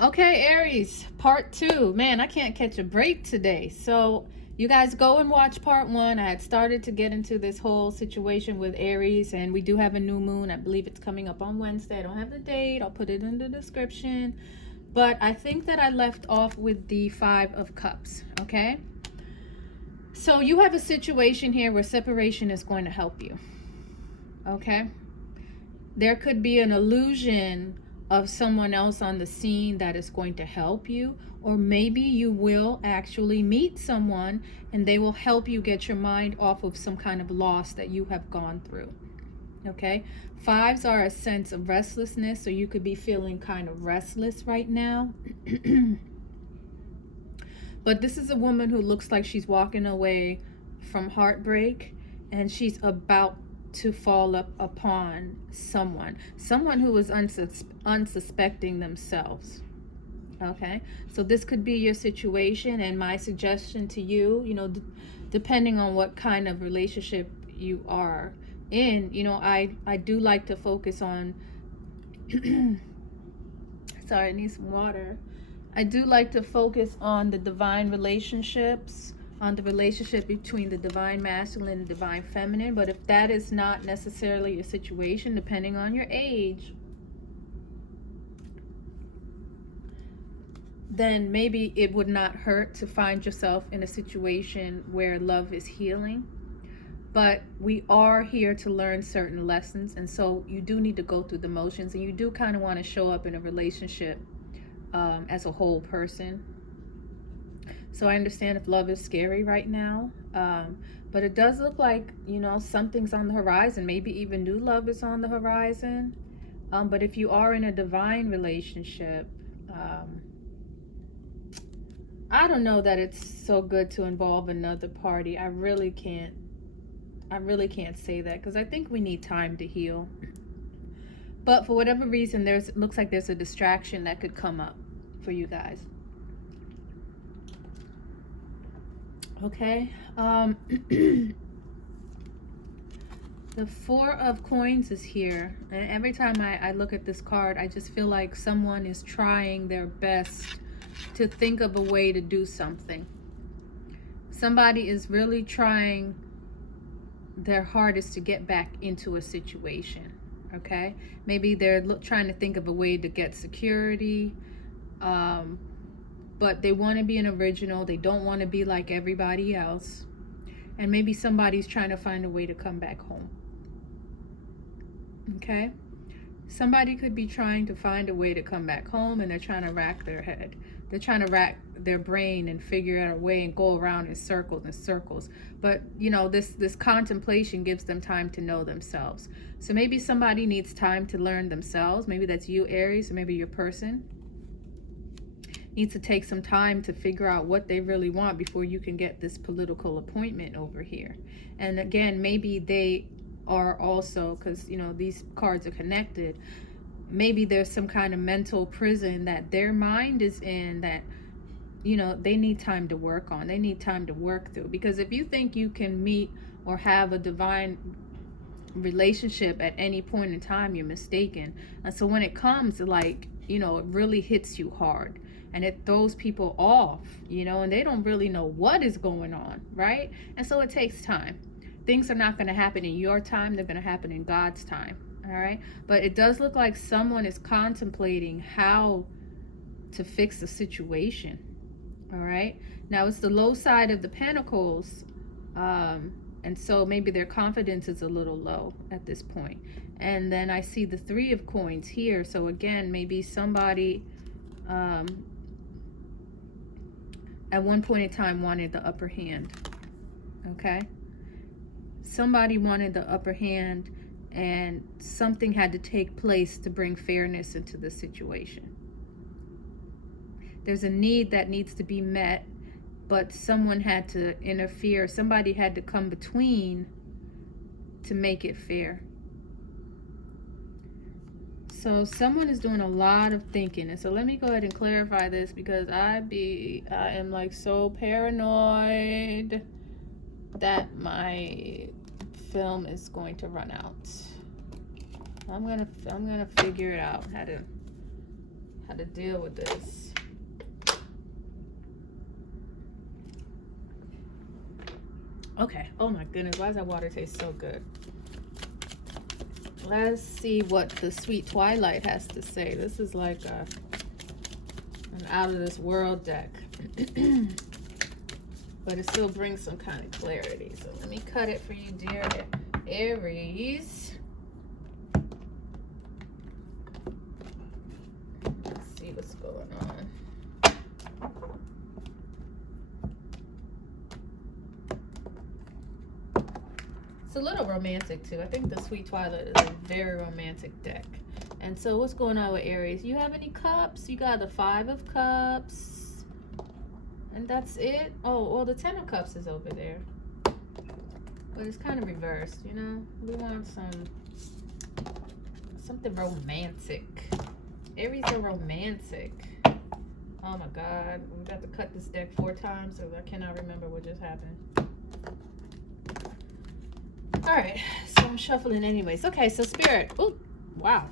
Okay, Aries, part 2. Man, I can't catch a break today. So, you guys go and watch part 1. I had started to get into this whole situation with Aries, and we do have a new moon. I believe it's coming up on Wednesday. I don't have the date. I'll put it in the description. But I think that I left off with the 5 of Cups, okay? So, you have a situation here where separation is going to help you, okay? There could be an illusion of someone else on the scene that is going to help you, or maybe you will actually meet someone and they will help you get your mind off of some kind of loss that you have gone through. Okay, 5s are a sense of restlessness, so you could be feeling kind of restless right now. But this is a woman who looks like she's walking away from heartbreak, and she's about to fall up upon someone who is unsuspecting themselves. Okay, so this could be your situation, and my suggestion to you, depending on what kind of relationship you are in, I do like to focus on sorry, I need some water. I do like to focus on the divine relationships, on the relationship between the divine masculine and divine feminine. But if that is not necessarily your situation, depending on your age, then maybe it would not hurt to find yourself in a situation where love is healing. But we are here to learn certain lessons, and so you do need to go through the motions, and you do kind of want to show up in a relationship as a whole person. So I understand if love is scary right now, but it does look like, something's on the horizon. Maybe even new love is on the horizon. But if you are in a divine relationship, I don't know that it's so good to involve another party. I really can't say that, because I think we need time to heal. But for whatever reason, it looks like there's a distraction that could come up for you guys. Okay. The 4 of Coins is here, and every time I look at this card, I just feel like someone is trying their best to think of a way to do something. Somebody is really trying their hardest to get back into a situation. Okay, maybe they're trying to think of a way to get security, but they want to be an original. They don't want to be like everybody else. And maybe somebody's trying to find a way to come back home. Okay, somebody could be trying to find a way to come back home, and they're trying to rack their head. They're trying to rack their brain and figure out a way and go around in circles and circles. But this contemplation gives them time to know themselves. So maybe somebody needs time to learn themselves. Maybe that's you, Aries, or maybe your person needs to take some time to figure out what they really want before you can get this political appointment over here. And again, maybe they are also, because these cards are connected, maybe there's some kind of mental prison that their mind is in that they need time to work on. They need time to work through. Because if you think you can meet or have a divine relationship at any point in time, you're mistaken. And so when it comes, like, it really hits you hard, and it throws people off, and they don't really know what is going on, right? And so it takes time. Things are not going to happen in your time. They're going to happen in God's time. All right. But it does look like someone is contemplating how to fix the situation. All right. Now it's the low side of the Pentacles. And so maybe their confidence is a little low at this point. And then I see the 3 of Coins here. So again, maybe somebody at one point in time wanted the upper hand. Okay. Somebody wanted the upper hand, and something had to take place to bring fairness into the situation. There's a need that needs to be met, but someone had to interfere. Somebody had to come between to make it fair. So someone is doing a lot of thinking. And so let me go ahead and clarify this, because I am like so paranoid that my film is going to run out. I'm gonna figure it out how to deal with this. Okay. Oh my goodness, why does that water taste so good? Let's see what the Sweet Twilight has to say. This is like an out of this world deck. But it still brings some kind of clarity. So let me cut it for you, dear Aries. Let's see what's going on. It's a little romantic too. I think the Sweet Twilight is a very romantic deck. And so what's going on with Aries? You have any cups? You got the 5 of Cups. And that's it. Oh, well, the 10 of Cups is over there. But it's kind of reversed, you know? We want something romantic. Aries are romantic. Oh my God. We've got to cut this deck 4 times, so I cannot remember what just happened. All right, so I'm shuffling anyways. Okay, so Spirit. Oh, wow.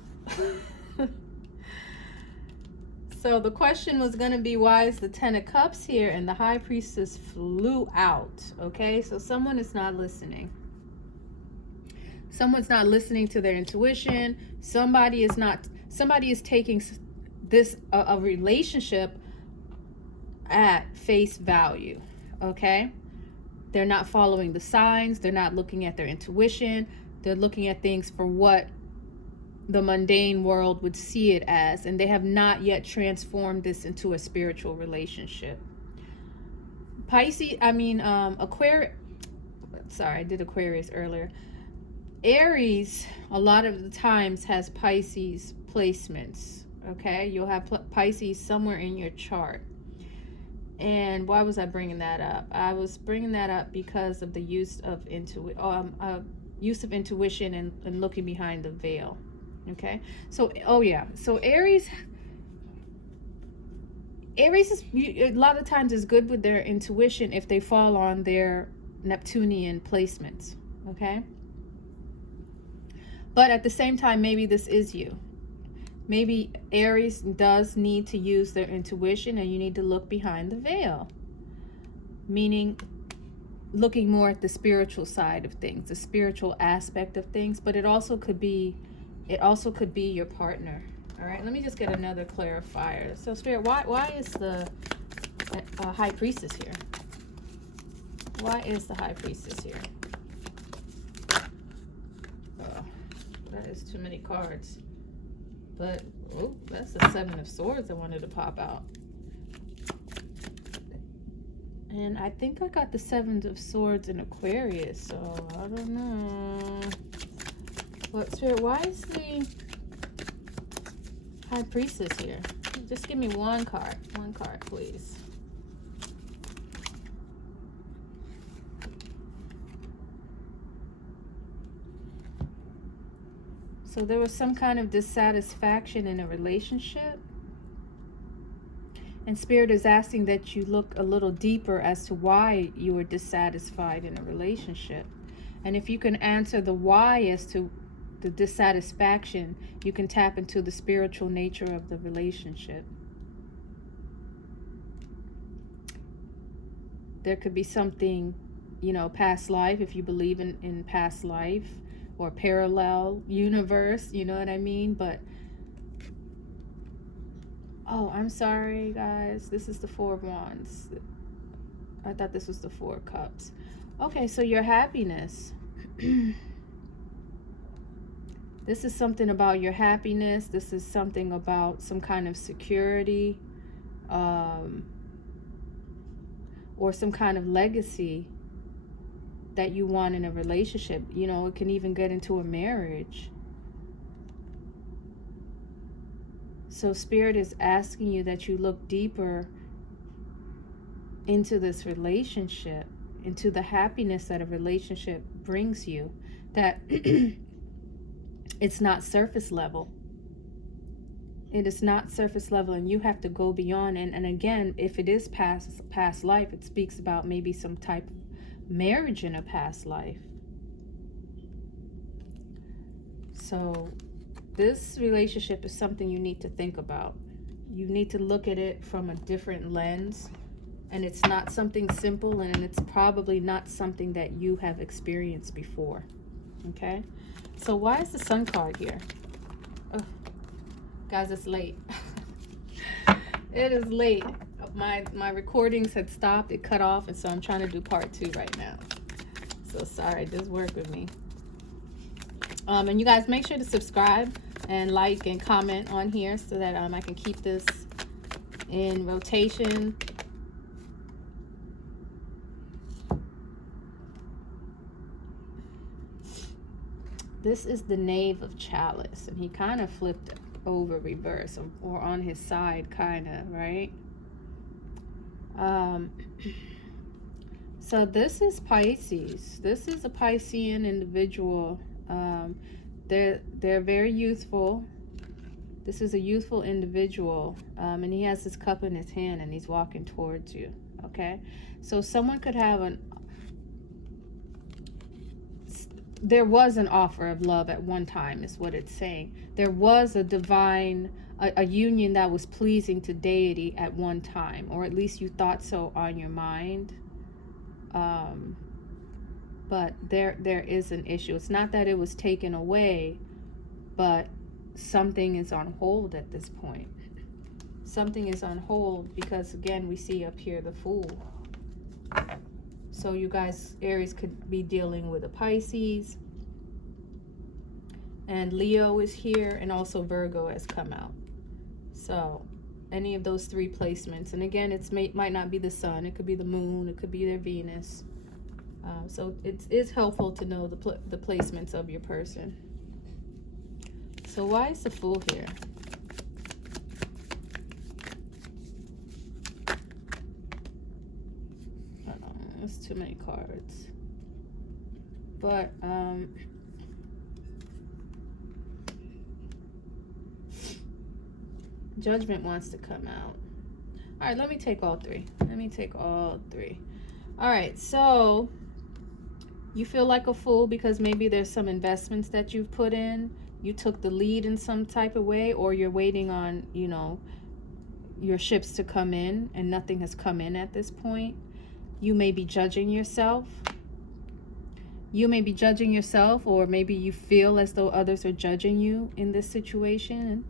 So the question was going to be, why is the 10 of Cups here and the High Priestess flew out? Okay, so someone is not listening. Someone's not listening to their intuition. Somebody is taking this a relationship at face value. Okay, they're not following the signs. They're not looking at their intuition. They're looking at things for what the mundane world would see it as, and they have not yet transformed this into a spiritual relationship. Aquarius, sorry, I did Aquarius earlier. Aries, a lot of the times, has Pisces placements, okay? You'll have Pisces somewhere in your chart. And why was I bringing that up? I was bringing that up because of the use of intuition and looking behind the veil. Okay, so so Aries is a lot of times is good with their intuition if they fall on their Neptunian placements. Okay, but at the same time, maybe this is you. Maybe Aries does need to use their intuition, and you need to look behind the veil, meaning looking more at the spiritual side of things, the spiritual aspect of things. But it also could be your partner. All right, let me just get another clarifier. So Spirit, why is the High Priestess here? Why is the High Priestess here? Oh, that is too many cards. But oh, that's the 7 of Swords I wanted to pop out. And I think I got the 7 of Swords in Aquarius, so I don't know. But Spirit, why is the High Priestess here? Just give me one card. One card, please. So there was some kind of dissatisfaction in a relationship. And Spirit is asking that you look a little deeper as to why you were dissatisfied in a relationship. And if you can answer the why as to the dissatisfaction, you can tap into the spiritual nature of the relationship. There could be something, past life, if you believe in past life, or parallel universe, you know what I mean? But, oh, I'm sorry, guys. This is the 4 of Wands. I thought this was the 4 of Cups. Okay, so your happiness. This is something about your happiness. This is something about some kind of security, or some kind of legacy that you want in a relationship. It can even get into a marriage. So Spirit is asking you that you look deeper into this relationship, into the happiness that a relationship brings you, that it's not surface level. It is not surface level, and you have to go beyond. And again, if it is past life, it speaks about maybe some type of marriage in a past life. So this relationship is something you need to think about. you need to look at it from a different lens, and it's not something simple, and it's probably not something that you have experienced before. Okay, so why is the Sun card here? Oh, guys, it's late. It is late. My recordings had stopped, it cut off, and so I'm trying to do part 2 right now. So sorry, just work with me. And you guys make sure to subscribe and like and comment on here so that I can keep this in rotation. This is the Knave of Chalice, and he kind of flipped over reverse, or on his side, kind of, right? So this is Pisces. This is a Piscean individual. They're very youthful. This is a youthful individual, and he has his cup in his hand, and he's walking towards you. Okay, so someone could have there was an offer of love at one time, is what it's saying. There was a divine, a union that was pleasing to deity at one time, or at least you thought so on your mind. But there is an issue. It's not that it was taken away, but something is on hold at this point. Something is on hold because, again, we see up here the Fool. So you guys, Aries, could be dealing with a Pisces. And Leo is here, and also Virgo has come out. So any of those 3 placements. And again, it might not be the Sun. It could be the Moon. It could be their Venus. So it is helpful to know the placements of your person. So why is the Fool here? There's too many cards. But Judgment wants to come out. All right, let me take all 3. All right, so you feel like a fool because maybe there's some investments that you've put in. You took the lead in some type of way, or you're waiting on, you know, your ships to come in, and nothing has come in at this point. You may be judging yourself. Or maybe you feel as though others are judging you in this situation.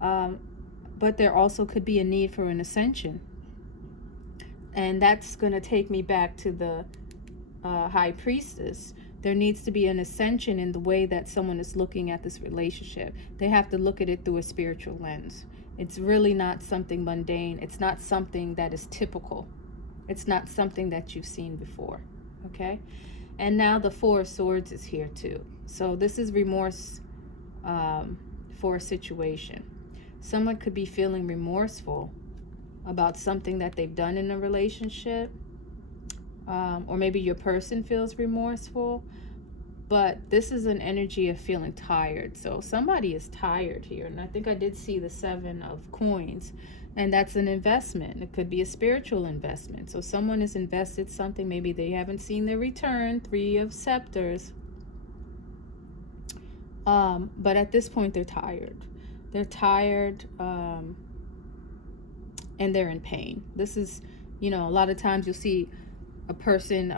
But there also could be a need for an ascension. And that's going to take me back to the High Priestess. There needs to be an ascension in the way that someone is looking at this relationship. They have to look at it through a spiritual lens. It's really not something mundane. It's not something that is typical. It's not something that you've seen before. Okay? And now the 4 of Swords is here too. So this is remorse for a situation. Someone could be feeling remorseful about something that they've done in a relationship. Or maybe your person feels remorseful. But this is an energy of feeling tired. So somebody is tired here. And I think I did see the 7 of Coins. And that's an investment. It could be a spiritual investment. So someone has invested something. Maybe they haven't seen their return. 3 of Scepters. But at this point, they're tired. They're tired. And they're in pain. This is, you know, a lot of times you'll see a person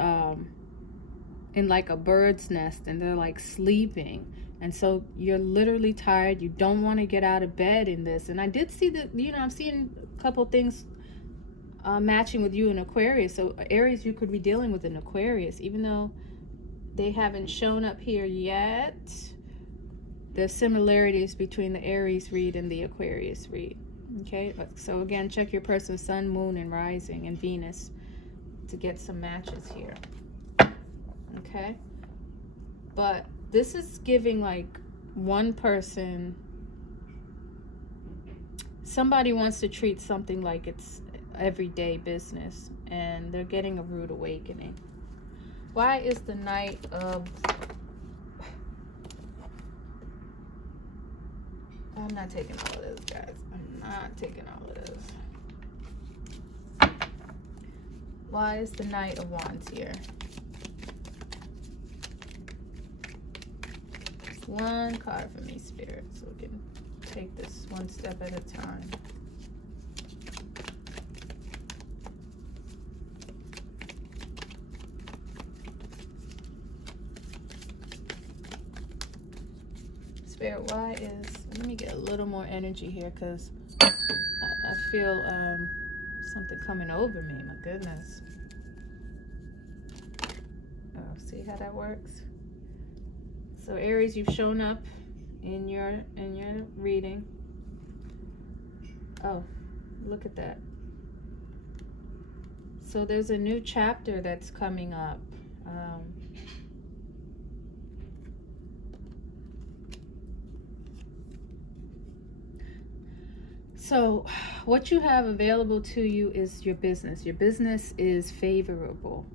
in like a bird's nest, and they're like sleeping. And so you're literally tired. You don't want to get out of bed in this. And I did see that, you know, I'm seeing a couple things matching with you in Aquarius. So Aries, you could be dealing with an Aquarius, even though they haven't shown up here yet. There's similarities between the Aries read and the Aquarius read. Okay, so again, check your person's Sun, Moon, and Rising, and Venus to get some matches here. Okay, but this is giving like one person, somebody wants to treat something like it's everyday business, and they're getting a rude awakening. Why is the Knight of... I'm not taking all of this, guys. I'm not taking all of this. Why is the Knight of Wands here? One card for me, Spirit, so we can take this one step at a time. Spirit, why is, let me get a little more energy here, because I feel something coming over me. My goodness. Oh, see how that works? So Aries, you've shown up in your reading. Oh, look at that. So there's a new chapter that's coming up. So what you have available to you is your business. Your business is favorable.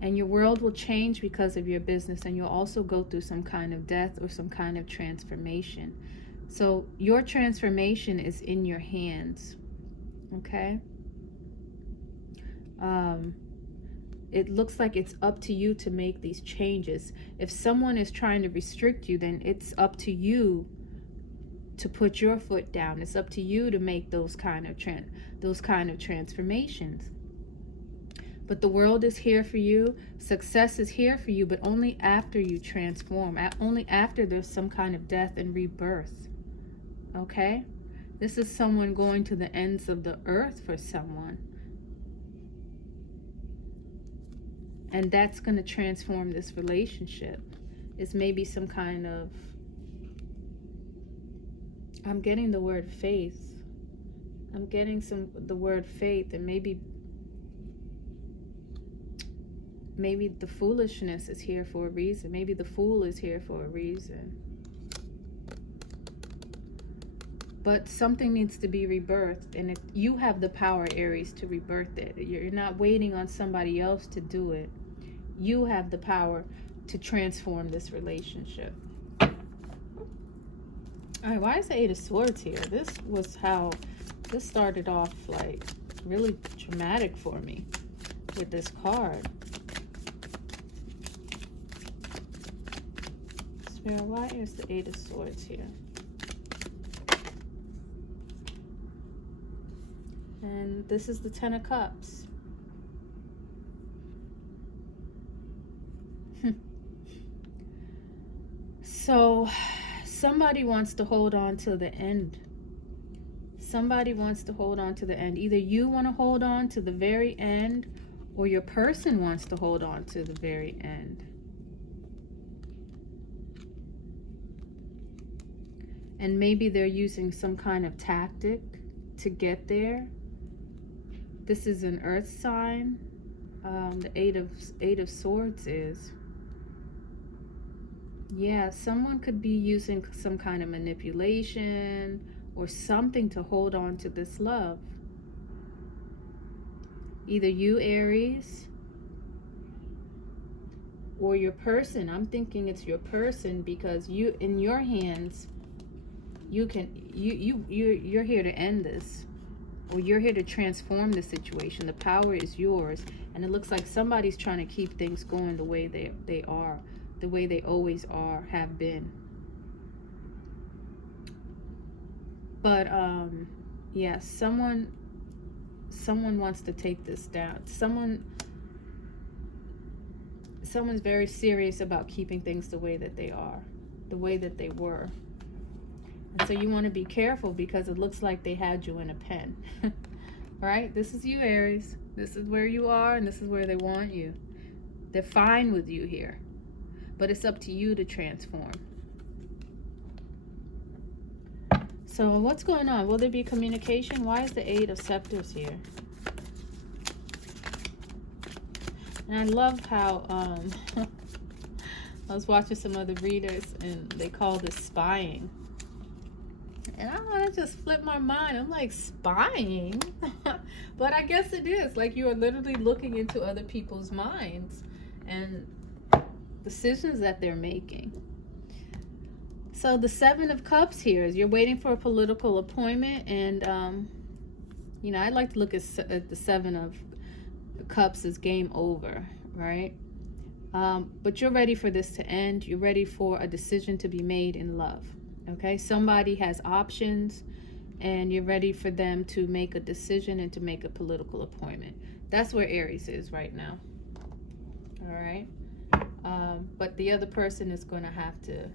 And your world will change because of your business. And you'll also go through some kind of death or some kind of transformation. So your transformation is in your hands. Okay? It looks like it's up to you to make these changes. If someone is trying to restrict you, then it's up to you to put your foot down. It's up to you to make those kind of transformations. But the world is here for you. Success is here for you, but only after you transform. Only after there's some kind of death and rebirth. Okay? This is someone going to the ends of the earth for someone. And that's going to transform this relationship. It's maybe some kind of, I'm getting the word faith. I'm getting the word faith, and maybe the foolishness is here for a reason. Maybe the fool is here for a reason. But something needs to be rebirthed, and you have the power, Aries, to rebirth it. You're not waiting on somebody else to do it. You have the power to transform this relationship. All right, why is the Eight of Swords here? This started off like really traumatic for me with this card. Spirit, why is the Eight of Swords here? And this is the Ten of Cups. So somebody wants to hold on to the end. Somebody wants to hold on to the end. Either you want to hold on to the very end, or your person wants to hold on to the very end. And maybe they're using some kind of tactic to get there. This is an earth sign. The Eight of Swords is. Yeah, someone could be using some kind of manipulation or something to hold on to this love. Either you, Aries, or your person. I'm thinking it's your person, because you, in your hands, you're here to end this, or you're here to transform the situation. The power is yours, and it looks like somebody's trying to keep things going the way they are. The way they always are, have been. But yeah, someone wants to take this down. Someone's very serious about keeping things the way that they are, the way that they were. And so you want to be careful, because it looks like they had you in a pen. Right? This is you, Aries. This is where you are, and this is where they want you. They're fine with you here. But it's up to you to transform. So what's going on? Will there be communication? Why is the Eight of Scepters here? And I love how I was watching some other readers, and they call this spying. And I don't know, that just flipped my mind. I'm like, spying? But I guess it is. Like, you are literally looking into other people's minds and decisions that they're making. So the Seven of Cups here is you're waiting for a political appointment, and you know, I'd like to look at the Seven of Cups as game over, right? But you're ready for this to end. You're ready for a decision to be made in love. Okay, somebody has options, and you're ready for them to make a decision and to make a political appointment. That's where Aries is right now. All right. But the other person is going to have to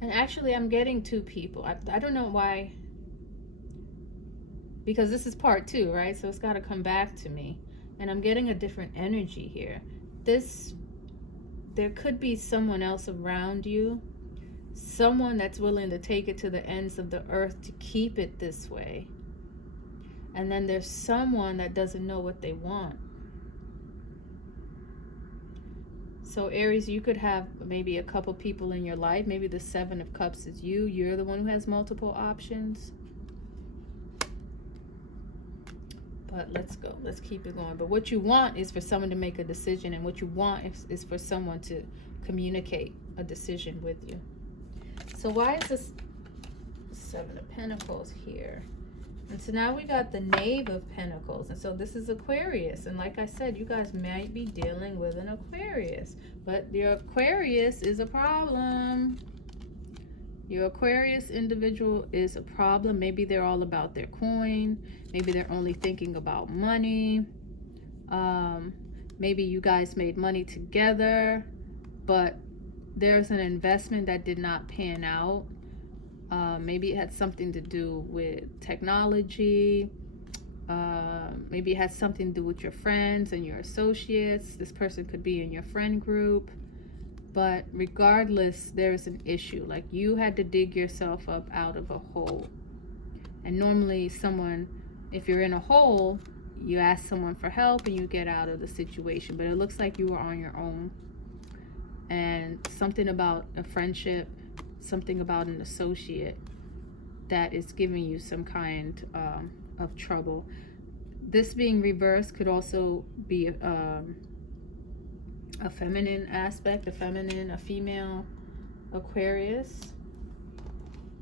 And actually, I'm getting two people. I don't know why, because this is part two, right? So it's got to come back to me. And I'm getting a different energy here. There could be someone else around you, someone that's willing to take it to the ends of the earth to keep it this way. And then there's someone that doesn't know what they want. So Aries, you could have maybe a couple people in your life. Maybe the Seven of Cups is you. You're the one who has multiple options. But let's go. Let's keep it going. But what you want is for someone to make a decision. And what you want is for someone to communicate a decision with you. So why is this Seven of Pentacles here? And so now we got the Knave of Pentacles. And so this is Aquarius. And like I said, you guys might be dealing with an Aquarius. But your Aquarius is a problem. Your Aquarius individual is a problem. Maybe they're all about their coin. Maybe they're only thinking about money. Maybe you guys made money together, but there's an investment that did not pan out. Maybe it had something to do with technology. Maybe it has something to do with your friends and your associates. This person could be in your friend group. But regardless, there's an issue. Like you had to dig yourself up out of a hole. And normally someone, if you're in a hole, you ask someone for help and you get out of the situation. But it looks like you were on your own. And something about a friendship, something about an associate that is giving you some kind of trouble. This being reversed could also be a feminine aspect, a female Aquarius.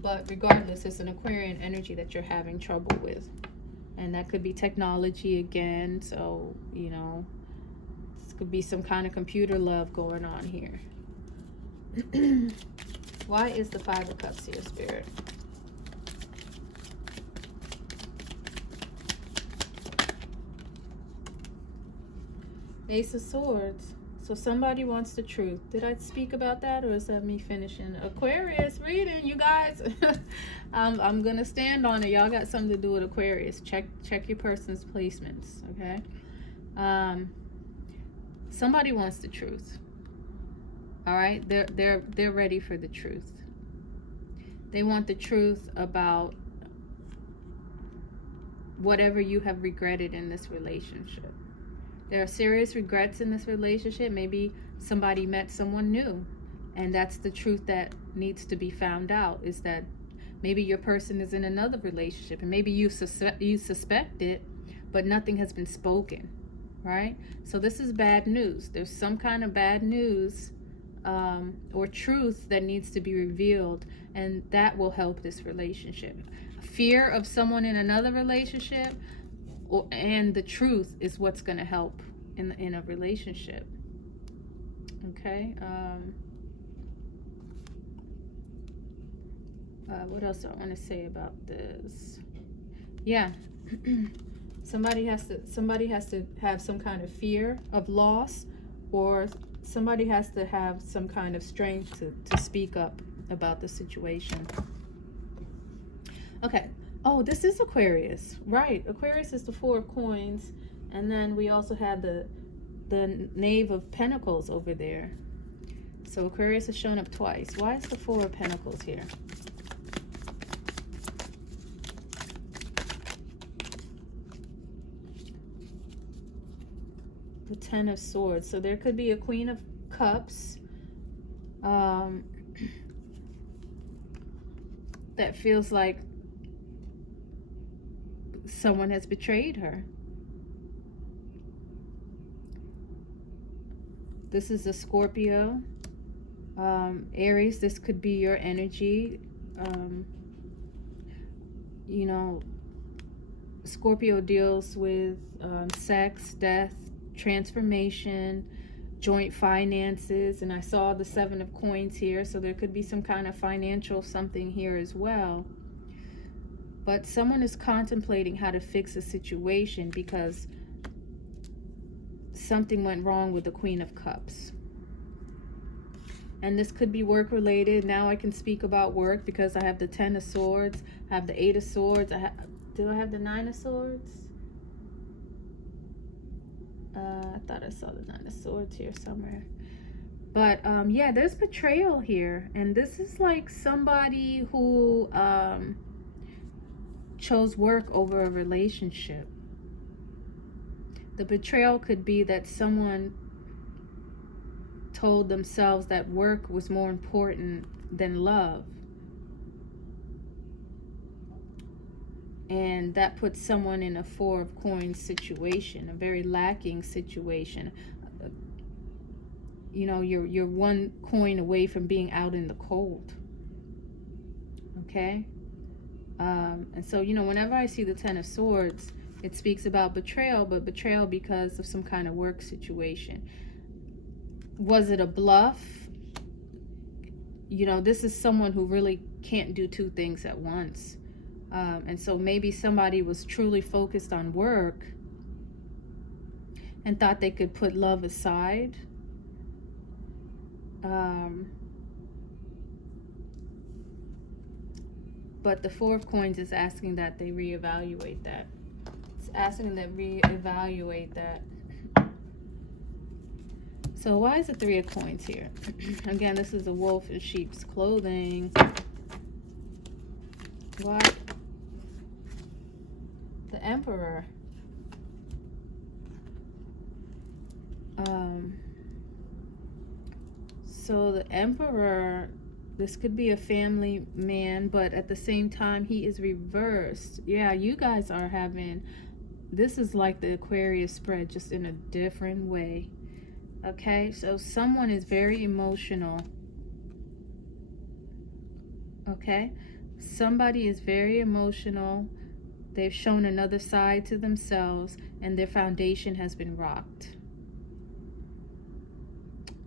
But regardless, it's an Aquarian energy that you're having trouble with. And that could be technology again. So, you know, this could be some kind of computer love going on here. Why is the Five of Cups here, Spirit? Ace of Swords. So somebody wants the truth. Did I speak about that, or is that me finishing? Aquarius reading, you guys. I'm gonna stand on it. Y'all got something to do with Aquarius. Check your person's placements, okay? Somebody wants the truth. All right, they're ready for the truth. They want the truth about whatever you have regretted in this relationship. There are serious regrets in this relationship. Maybe somebody met someone new, and that's the truth that needs to be found out, is that maybe your person is in another relationship, and maybe you suspect it, but nothing has been spoken, right? So this is bad news. There's some kind of bad news or truth that needs to be revealed, and that will help this relationship. Fear of someone in another relationship and the truth is what's going to help in a relationship. Okay. What else do I want to say about this? Yeah. somebody has to have some kind of fear of loss, or somebody has to have some kind of strength to speak up about the situation. Okay. Oh, this is Aquarius, right? Aquarius is the Four of Coins, and then we also have the Knave of Pentacles over there. So Aquarius is shown up twice. Why is the Four of Pentacles here? The Ten of Swords. So there could be a Queen of Cups that feels like someone has betrayed her. This is a Scorpio. Aries, this could be your energy. You know, Scorpio deals with sex, death, transformation, joint finances, and I saw the Seven of Coins here, so there could be some kind of financial something here as well. But someone is contemplating how to fix a situation because something went wrong with the Queen of Cups. And this could be work related. Now I can speak about work because I have the 10 of Swords, I have the 8 of Swords, do I have the 9 of Swords? I thought I saw the 9 of Swords here somewhere. But yeah, there's betrayal here, and this is like somebody who chose work over a relationship. The betrayal could be that someone told themselves that work was more important than love. And that puts someone in a 4 of Coins situation, a very lacking situation. You know, you're 1 coin away from being out in the cold. Okay? And so, you know, whenever I see the 10 of Swords, it speaks about betrayal, but betrayal because of some kind of work situation. Was it a bluff? You know, this is someone who really can't do 2 things at once. And so maybe somebody was truly focused on work and thought they could put love aside. But the 4 of Coins is asking that they reevaluate that. It's asking that reevaluate that. So why is the 3 of Coins here? Again, this is a wolf in sheep's clothing. Why? The Emperor. So the Emperor, this could be a family man, but at the same time, he is reversed. Yeah, you guys are having, this is like the Aquarius spread, just in a different way. Okay, so someone is very emotional. Okay, somebody is very emotional. They've shown another side to themselves, and their foundation has been rocked.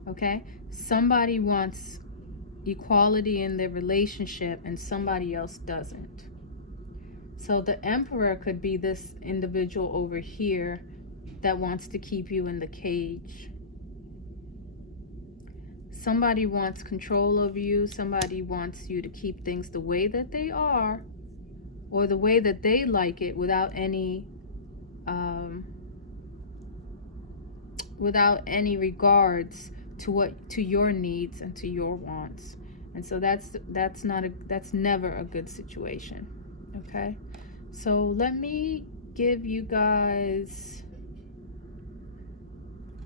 Okay, somebody wants equality in their relationship and somebody else doesn't. So the Emperor could be this individual over here that wants to keep you in the cage. Somebody wants control over you. Somebody wants you to keep things the way that they are, or the way that they like it, without any regards to your needs and to your wants. And so that's never a good situation. Okay, so let me give you guys,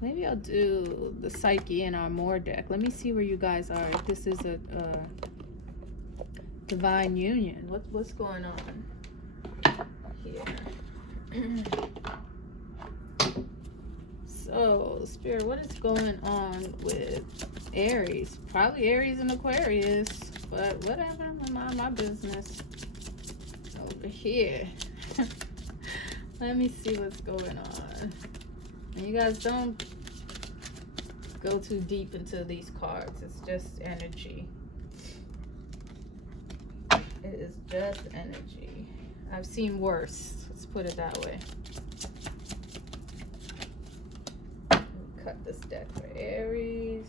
maybe I'll do the Psyche and Armor deck. Let me see where you guys are. If this is a divine union, what's going on here? So, Spirit, what is going on with Aries? Probably Aries and Aquarius, but whatever, mind my business. Over here. Let me see what's going on. And you guys don't go too deep into these cards. It's just energy. It is just energy. I've seen worse. Let's put it that way. Cut this deck for Aries.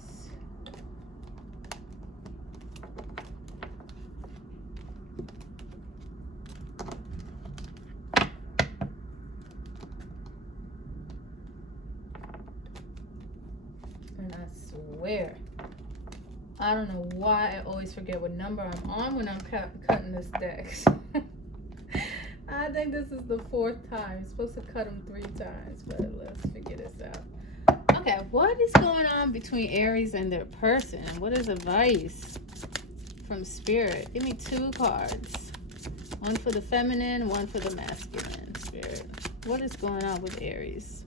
And I swear, I don't know why I always forget what number I'm on when I'm cutting this deck. I think this is the 4th time. You're supposed to cut them 3 times, but let's figure this out. Okay, what is going on between Aries and their person? What is advice from Spirit? Give me 2 cards. One for the feminine, one for the masculine. Spirit, what is going on with Aries?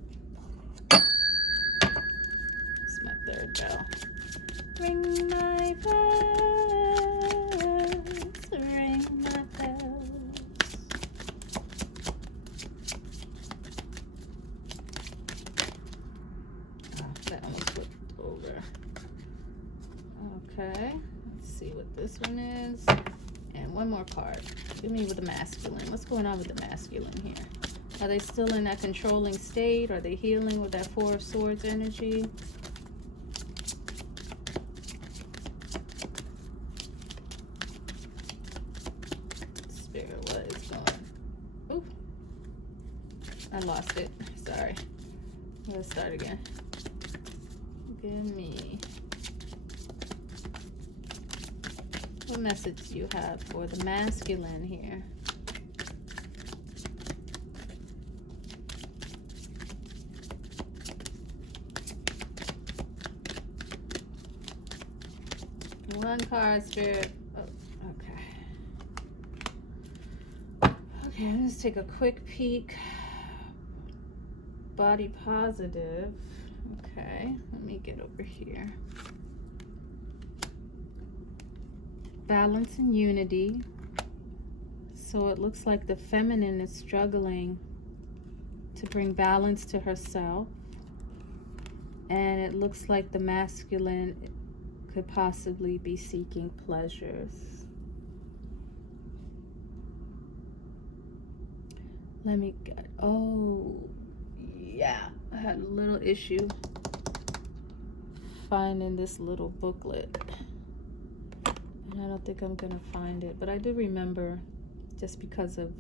It's my 3rd bell. Ring my bells, ring my bells. That almost flipped over. Okay, let's see what this one is. And one more card. Give me with the masculine. What's going on with the masculine here? Are they still in that controlling state? Are they healing with that 4 of Swords energy? I lost it. Sorry. Let's start again. Give me. What message do you have for the masculine here? One card, Spirit. Oh, okay. Okay, let's take a quick peek. Body positive. Okay, let me get over here. Balance and unity. So it looks like the feminine is struggling to bring balance to herself. And it looks like the masculine could possibly be seeking pleasures. Let me get, oh, yeah, I had a little issue finding this little booklet. And I don't think I'm gonna find it, but I do remember just because of,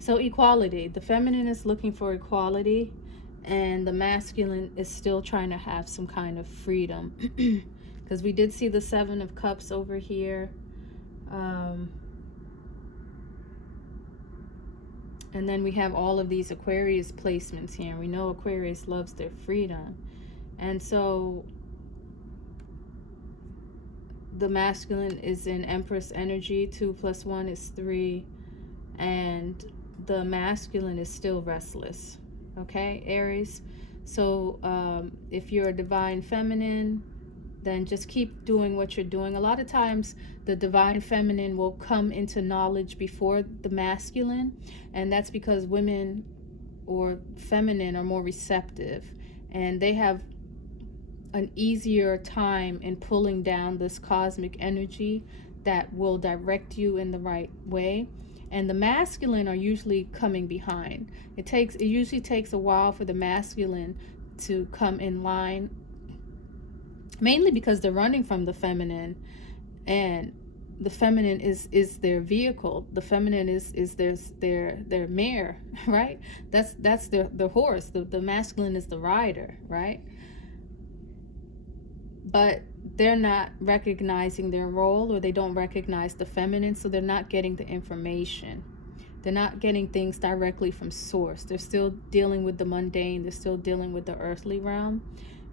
so equality. The feminine is looking for equality, and the masculine is still trying to have some kind of freedom. Because we did see the Seven of Cups over here. And then we have all of these Aquarius placements here. We know Aquarius loves their freedom. And so the masculine is in Empress energy. 2 + 1 is 3. And the masculine is still restless. Okay, Aries. So if you're a divine feminine, then just keep doing what you're doing. A lot of times the divine feminine will come into knowledge before the masculine, and that's because women or feminine are more receptive, and they have an easier time in pulling down this cosmic energy that will direct you in the right way. And the masculine are usually coming behind. It usually takes a while for the masculine to come in line, mainly because they're running from the feminine, and the feminine is their vehicle. The feminine is their mare, right? That's their horse. The masculine is the rider, right? But they're not recognizing their role, or they don't recognize the feminine, so they're not getting the information. They're not getting things directly from source. They're still dealing with the mundane. They're still dealing with the earthly realm.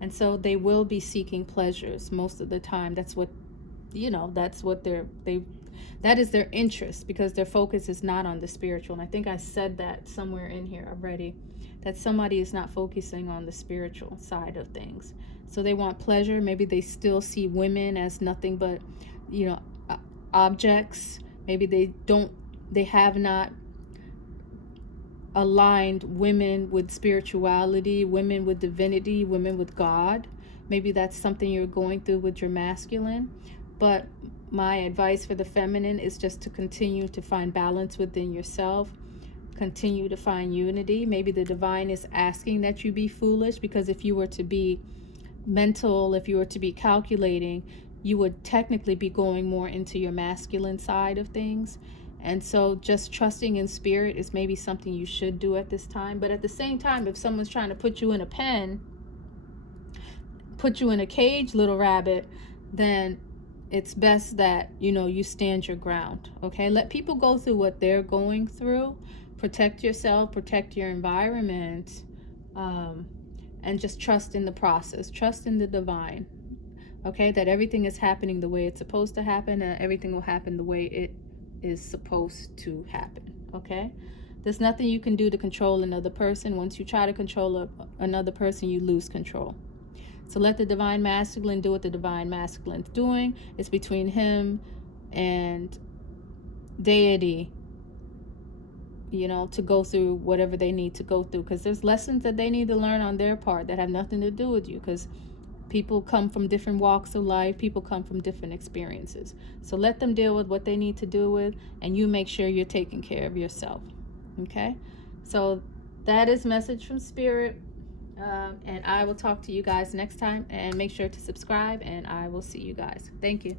And so they will be seeking pleasures most of the time. That's what, that's what that is their interest, because their focus is not on the spiritual. And I think I said that somewhere in here already, that somebody is not focusing on the spiritual side of things. So they want pleasure. Maybe they still see women as nothing but, objects. Maybe they have not aligned women with spirituality, women with divinity, women with God. Maybe that's something you're going through with your masculine. But my advice for the feminine is just to continue to find balance within yourself. Continue to find unity. Maybe the divine is asking that you be foolish, because if you were to be mental, if you were to be calculating, you would technically be going more into your masculine side of things. And so just trusting in spirit is maybe something you should do at this time. But at the same time, if someone's trying to put you in a pen, put you in a cage, little rabbit, then it's best that, you stand your ground. Okay, let people go through what they're going through. Protect yourself, protect your environment, and just trust in the process. Trust in the divine. Okay, that everything is happening the way it's supposed to happen, and everything will happen the way it is supposed to happen. Okay, there's nothing you can do to control another person. Once you try to control another person, you lose control. So let the divine masculine do what the divine masculine's doing. It's between him and deity, to go through whatever they need to go through, because there's lessons that they need to learn on their part that have nothing to do with you, because people come from different walks of life. People come from different experiences. So let them deal with what they need to deal with, and you make sure you're taking care of yourself. Okay, so that is message from spirit, and I will talk to you guys next time, and make sure to subscribe, and I will see you guys. Thank you.